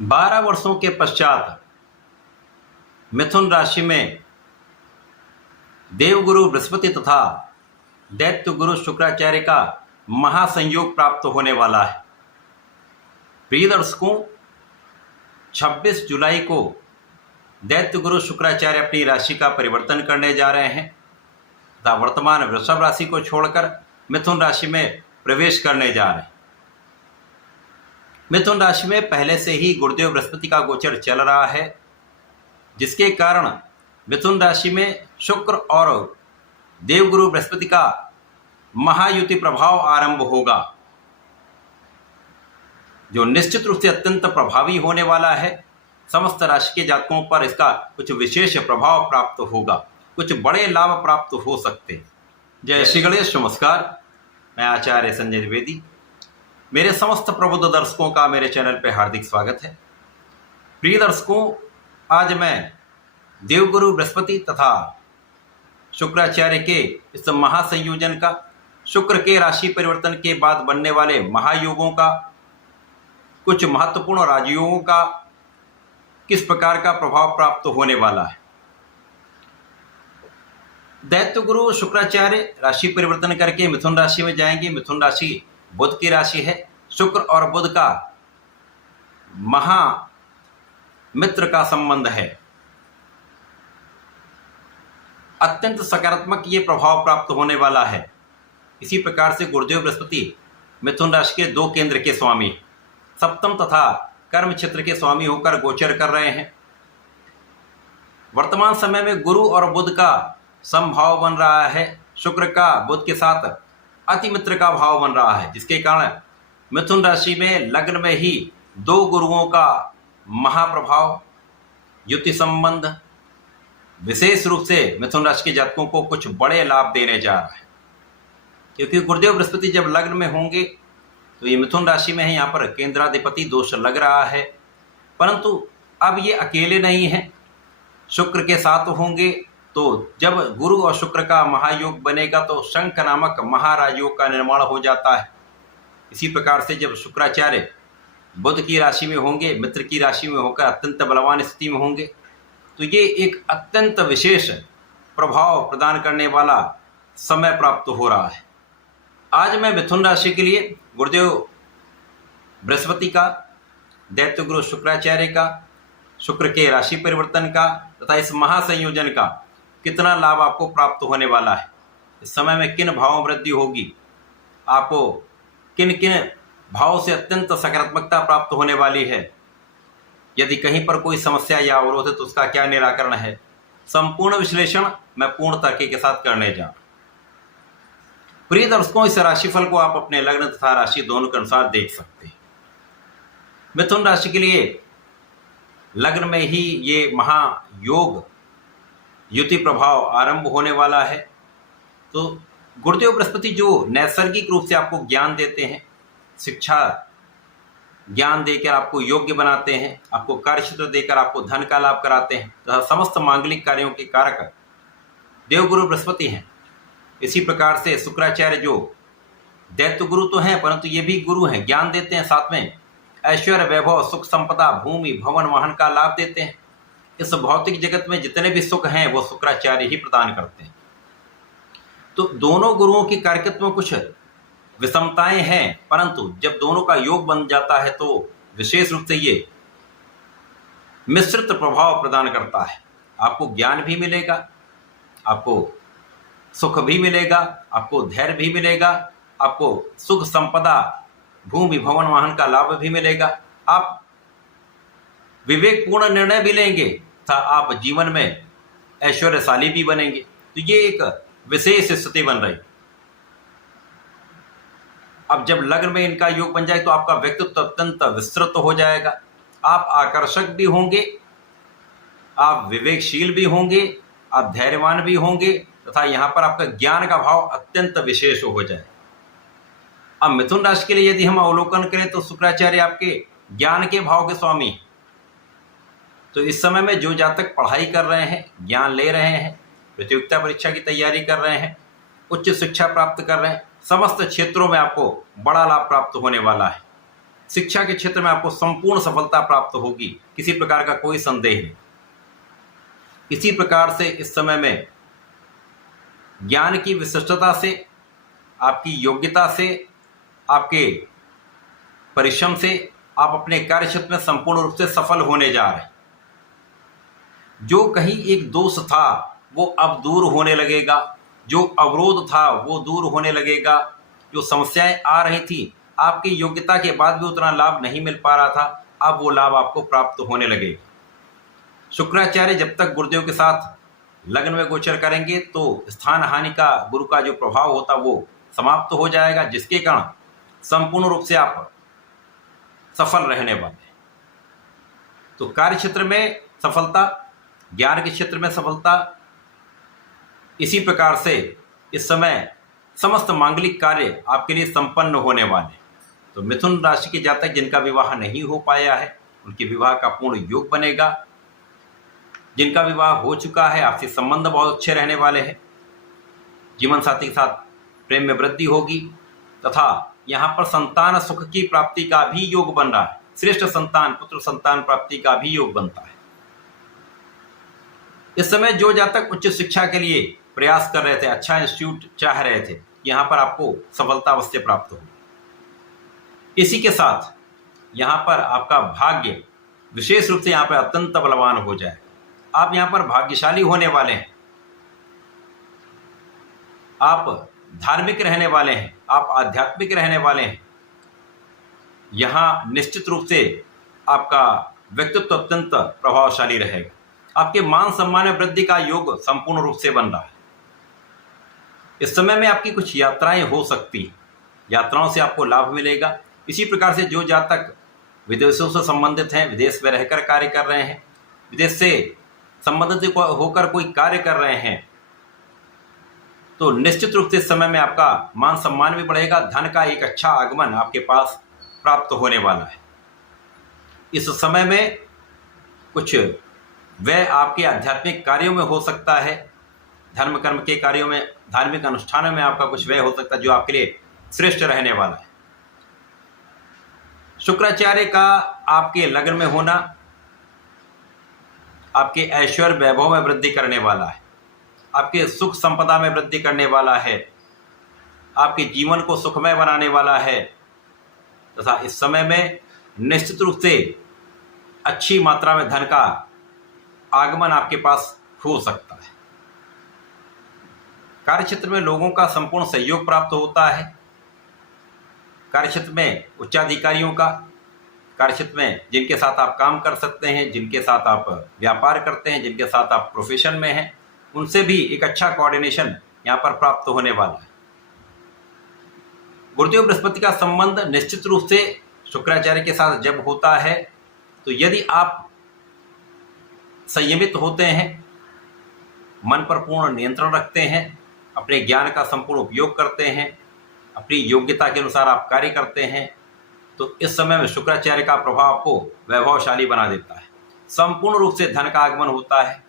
12 वर्षों के पश्चात मिथुन राशि में देवगुरु बृहस्पति तथा दैत्य गुरु शुक्राचार्य का महासंयोग प्राप्त होने वाला है। प्रिय दर्शकों, 26 जुलाई को दैत्य गुरु शुक्राचार्य अपनी राशि का परिवर्तन करने जा रहे हैं तथा वर्तमान वृषभ राशि को छोड़कर मिथुन राशि में प्रवेश करने जा रहे हैं। मिथुन राशि में पहले से ही गुरुदेव बृहस्पति का गोचर चल रहा है, जिसके कारण मिथुन राशि में शुक्र और देवगुरु बृहस्पति का महायुति प्रभाव आरंभ होगा, जो निश्चित रूप से अत्यंत प्रभावी होने वाला है। समस्त राशि के जातकों पर इसका कुछ विशेष प्रभाव प्राप्त होगा, कुछ बड़े लाभ प्राप्त हो सकते हैं। जय श्री गणेश। नमस्कार, मैं आचार्य संजय द्विवेदी। मेरे समस्त प्रबुद्ध दर्शकों का मेरे चैनल पर हार्दिक स्वागत है। प्रिय दर्शकों, आज मैं देवगुरु बृहस्पति तथा शुक्राचार्य के इस महासंयोजन का, शुक्र के राशि परिवर्तन के बाद बनने वाले महायोगों का, कुछ महत्वपूर्ण राजयोगों का किस प्रकार का प्रभाव प्राप्त होने वाला है। दैत्य गुरु शुक्राचार्य राशि परिवर्तन करके मिथुन राशि में जाएंगे। मिथुन राशि बुध की राशि है। शुक्र और बुध का महामित्र का संबंध है। अत्यंत सकारात्मक ये प्रभाव प्राप्त होने वाला है। इसी प्रकार से गुरुदेव बृहस्पति मिथुन राशि के 2 केंद्र के स्वामी, सप्तम तथा कर्म क्षेत्र के स्वामी होकर गोचर कर रहे हैं। वर्तमान समय में गुरु और बुध का समभाव बन रहा है। शुक्र का बुध के साथ अति मित्र का भाव बन रहा है, जिसके कारण मिथुन राशि में लग्न में ही 2 गुरुओं का महाप्रभाव, युति संबंध विशेष रूप से मिथुन राशि के जातकों को कुछ बड़े लाभ देने जा रहा है। क्योंकि गुरुदेव बृहस्पति जब लग्न में होंगे तो ये मिथुन राशि में है, यहाँ पर केंद्राधिपति दोष लग रहा है। परंतु अब ये अकेले नहीं हैं, शुक्र के साथ होंगे। तो जब गुरु और शुक्र का महायोग बनेगा तो शंख नामक महाराजयोग का निर्माण हो जाता है। इसी प्रकार से जब शुक्राचार्य बुध की राशि में होंगे, मित्र की राशि में होकर अत्यंत बलवान स्थिति में होंगे, तो ये एक अत्यंत विशेष प्रभाव प्रदान करने वाला समय प्राप्त हो रहा है। आज मैं मिथुन राशि के लिए गुरुदेव बृहस्पति का, दैत्य गुरु शुक्राचार्य का, शुक्र के राशि परिवर्तन का तथा इस महासंयोजन का कितना लाभ आपको प्राप्त होने वाला है, इस समय में किन भावों में वृद्धि होगी, आपको किन किन भावों से अत्यंत सकारात्मकता प्राप्त होने वाली है, यदि कहीं पर कोई समस्या या अवरोध है तो उसका क्या निराकरण है, संपूर्ण विश्लेषण मैं पूर्ण तर्क के साथ करने जा रहा हूं। प्रिय दर्शकों, इस राशिफल को आप अपने लग्न तथा राशि दोनों के अनुसार देख सकते हैं। मिथुन राशि के लिए लग्न में ही ये महायोग युति प्रभाव आरंभ होने वाला है। तो गुरुदेव बृहस्पति जो नैसर्गिक रूप से आपको ज्ञान देते हैं, शिक्षा ज्ञान देकर आपको योग्य बनाते हैं, आपको कार्य क्षेत्र देकर आपको धन का लाभ कराते हैं, तथा समस्त मांगलिक कार्यों के कारक देवगुरु बृहस्पति हैं। इसी प्रकार से शुक्राचार्य जो दैत्य गुरु तो हैं, परंतु ये भी गुरु हैं, ज्ञान देते हैं, साथ में ऐश्वर्य वैभव सुख संपदा भूमि भवन वाहन का लाभ देते हैं। इस भौतिक जगत में जितने भी सुख हैं वो शुक्राचार्य ही प्रदान करते हैं। तो दोनों गुरुओं की कार्यक्षेत्र में कुछ विषमताएं हैं, परंतु जब दोनों का योग बन जाता है तो विशेष रूप से ये मिश्रित प्रभाव प्रदान करता है। आपको ज्ञान भी मिलेगा, आपको सुख भी मिलेगा, आपको धैर्य भी मिलेगा, आपको सुख संपदा भूमि भवन वाहन का लाभ भी मिलेगा, आप विवेकपूर्ण निर्णय भी लेंगे तथा आप जीवन में ऐश्वर्यशाली भी बनेंगे। तो ये एक विशेष स्थिति बन रही। अब जब लग्न में इनका योग बन जाए तो आपका व्यक्तित्व अत्यंत विस्तृत हो जाएगा। आप आकर्षक भी होंगे, आप विवेकशील भी होंगे, आप धैर्यवान भी होंगे तथा यहाँ पर आपका ज्ञान का भाव अत्यंत विशेष हो जाए। अब मिथुन राशि के लिए यदि हम अवलोकन करें तो शुक्राचार्य आपके ज्ञान के भाव के स्वामी। तो इस समय में जो जातक पढ़ाई कर रहे हैं, ज्ञान ले रहे हैं, प्रतियोगिता परीक्षा की तैयारी कर रहे हैं, उच्च शिक्षा प्राप्त कर रहे हैं, समस्त क्षेत्रों में आपको बड़ा लाभ प्राप्त होने वाला है। शिक्षा के क्षेत्र में आपको संपूर्ण सफलता प्राप्त होगी, किसी प्रकार का कोई संदेह नहीं। इसी प्रकार से इस समय में ज्ञान की विशिष्टता से, आपकी योग्यता से, आपके परिश्रम से आप अपने कार्य क्षेत्र में संपूर्ण रूप से सफल होने जा रहे हैं। जो कहीं एक दोष था वो अब दूर होने लगेगा, जो अवरोध था वो दूर होने लगेगा, जो समस्याएं आ रही थी, आपकी योग्यता के बाद भी उतना लाभ नहीं मिल पा रहा था, अब वो लाभ आपको प्राप्त होने लगेगा। शुक्राचार्य जब तक गुरुदेव के साथ लग्न में गोचर करेंगे तो स्थान हानि का गुरु का जो प्रभाव होता वो समाप्त हो जाएगा, जिसके कारण संपूर्ण रूप से आप सफल रहने वाले हैं। तो कार्य क्षेत्र में सफलता, ज्ञान के क्षेत्र में सफलता, इसी प्रकार से इस समय समस्त मांगलिक कार्य आपके लिए संपन्न होने वाले। तो मिथुन राशि के जातक जिनका विवाह नहीं हो पाया है उनके विवाह का पूर्ण योग बनेगा। जिनका विवाह हो चुका है आपसे संबंध बहुत अच्छे रहने वाले हैं। जीवन साथी के साथ प्रेम में वृद्धि होगी तथा यहाँ पर संतान सुख की प्राप्ति का भी योग बन रहा है। श्रेष्ठ संतान, पुत्र संतान प्राप्ति का भी योग बनता है। इस समय जो जातक उच्च शिक्षा के लिए प्रयास कर रहे थे, अच्छा इंस्टीट्यूट चाह रहे थे, यहाँ पर आपको सफलता अवश्य प्राप्त होगी। इसी के साथ यहाँ पर आपका भाग्य विशेष रूप से यहाँ पर अत्यंत बलवान हो जाए। आप यहाँ पर भाग्यशाली होने वाले हैं, आप धार्मिक रहने वाले हैं, आप आध्यात्मिक रहने वाले हैं। यहाँ निश्चित रूप से आपका व्यक्तित्व अत्यंत प्रभावशाली रहेगा। आपके मान सम्मान में वृद्धि का योग संपूर्ण रूप से बन रहा है। इस समय में आपकी कुछ यात्राएं हो सकती हैं, यात्राओं से आपको लाभ मिलेगा। इसी प्रकार से जो जातक विदेशों से संबंधित हैं, विदेश में रहकर कार्य कर रहे हैं, विदेश से संबंधित होकर कोई कार्य कर रहे हैं, तो निश्चित रूप से इस समय में आपका मान सम्मान भी बढ़ेगा। धन का एक अच्छा आगमन आपके पास प्राप्त होने वाला है। इस समय में कुछ व्यय आपके आध्यात्मिक कार्यों में हो सकता है, धर्म कर्म के कार्यों में, धार्मिक अनुष्ठानों में आपका कुछ व्यय हो सकता है जो आपके लिए श्रेष्ठ रहने वाला है। शुक्राचार्य का आपके लग्न में होना आपके ऐश्वर्य वैभव में वृद्धि करने वाला है, आपके सुख संपदा में वृद्धि करने वाला है, आपके जीवन को सुखमय बनाने वाला है तथा इस समय में निश्चित रूप से अच्छी मात्रा में धन का आगमन आपके पास हो सकता है। कार्यक्षेत्र में लोगों का संपूर्ण सहयोग प्राप्त होता है। कार्यक्षेत्र में उच्चाधिकारियों का, कार्यक्षेत्र में जिनके साथ आप काम कर सकते हैं, जिनके साथ आप व्यापार करते हैं, जिनके साथ आप प्रोफेशन में हैं, उनसे भी एक अच्छा कोऑर्डिनेशन यहाँ पर प्राप्त होने वाला है। गुरुदेव बृहस्पति का संबंध निश्चित रूप से शुक्राचार्य के साथ जब होता है तो यदि आप संयमित होते हैं, मन पर पूर्ण नियंत्रण रखते हैं, अपने ज्ञान का संपूर्ण उपयोग करते हैं, अपनी योग्यता के अनुसार आप कार्य करते हैं, तो इस समय में शुक्राचार्य का प्रभाव आपको वैभवशाली बना देता है। संपूर्ण रूप से धन का आगमन होता है,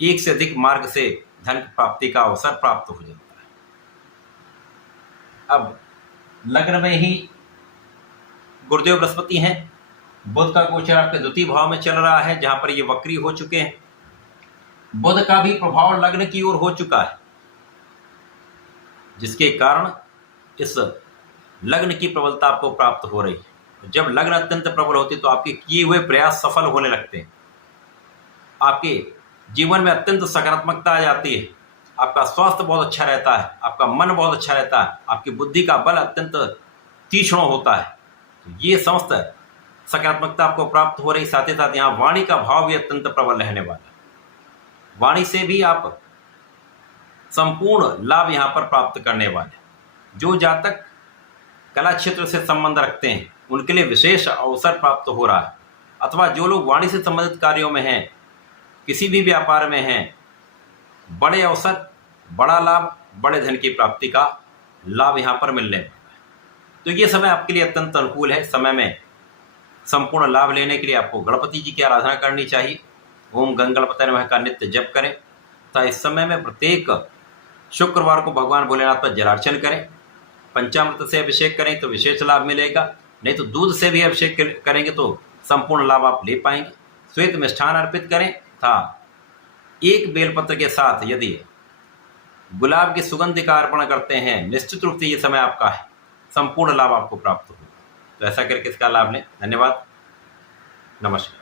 एक से अधिक मार्ग से धन प्राप्ति का अवसर प्राप्त हो जाता है। अब लग्न में ही गुरुदेव बृहस्पति हैं, बुध का गोचर आपके द्वितीय भाव में चल रहा है जहां पर ये वक्री हो चुके हैं। बुध का भी प्रभाव लग्न की ओर हो चुका है, जिसके कारण इस लग्न की प्रबलता आपको प्राप्त हो रही है। जब लग्न अत्यंत प्रबल होती है तो आपके किए हुए प्रयास सफल होने लगते हैं, आपके जीवन में अत्यंत सकारात्मकता आ जाती है, आपका स्वास्थ्य बहुत अच्छा रहता है, आपका मन बहुत अच्छा रहता है, आपकी बुद्धि का बल अत्यंत तीक्ष्ण होता है। तो ये समस्त सकारात्मकता आपको प्राप्त हो रही। साथ ही साथ यहाँ वाणी का भाव भी अत्यंत प्रबल रहने वाला है। वाणी से भी आप संपूर्ण लाभ यहाँ पर प्राप्त करने वाले। जो जातक कला क्षेत्र से संबंध रखते हैं उनके लिए विशेष अवसर प्राप्त हो रहा है, अथवा जो लोग वाणी से संबंधित कार्यों में हैं, किसी भी व्यापार में हैं, बड़े अवसर, बड़ा लाभ, बड़े धन की प्राप्ति का लाभ यहाँ पर मिलने वाला है। तो ये समय आपके लिए अत्यंत अनुकूल है। समय में संपूर्ण लाभ लेने के लिए आपको गणपति जी की आराधना करनी चाहिए। ओम गंगणपतये नमः का नित्य जप करें तथा इस समय में प्रत्येक शुक्रवार को भगवान भोलेनाथ पर जलार्चन करें, पंचामृत से अभिषेक करें तो विशेष लाभ मिलेगा। नहीं तो दूध से भी अभिषेक करेंगे तो संपूर्ण लाभ आप ले पाएंगे। श्वेत मिष्ठान अर्पित करें तथा एक बेलपत्र के साथ यदि गुलाब की सुगंध का अर्पण करते हैं, निश्चित रूप से ये समय आपका है, संपूर्ण लाभ आपको प्राप्त होगा। तो ऐसा करके इसका लाभ लें। धन्यवाद, नमस्कार।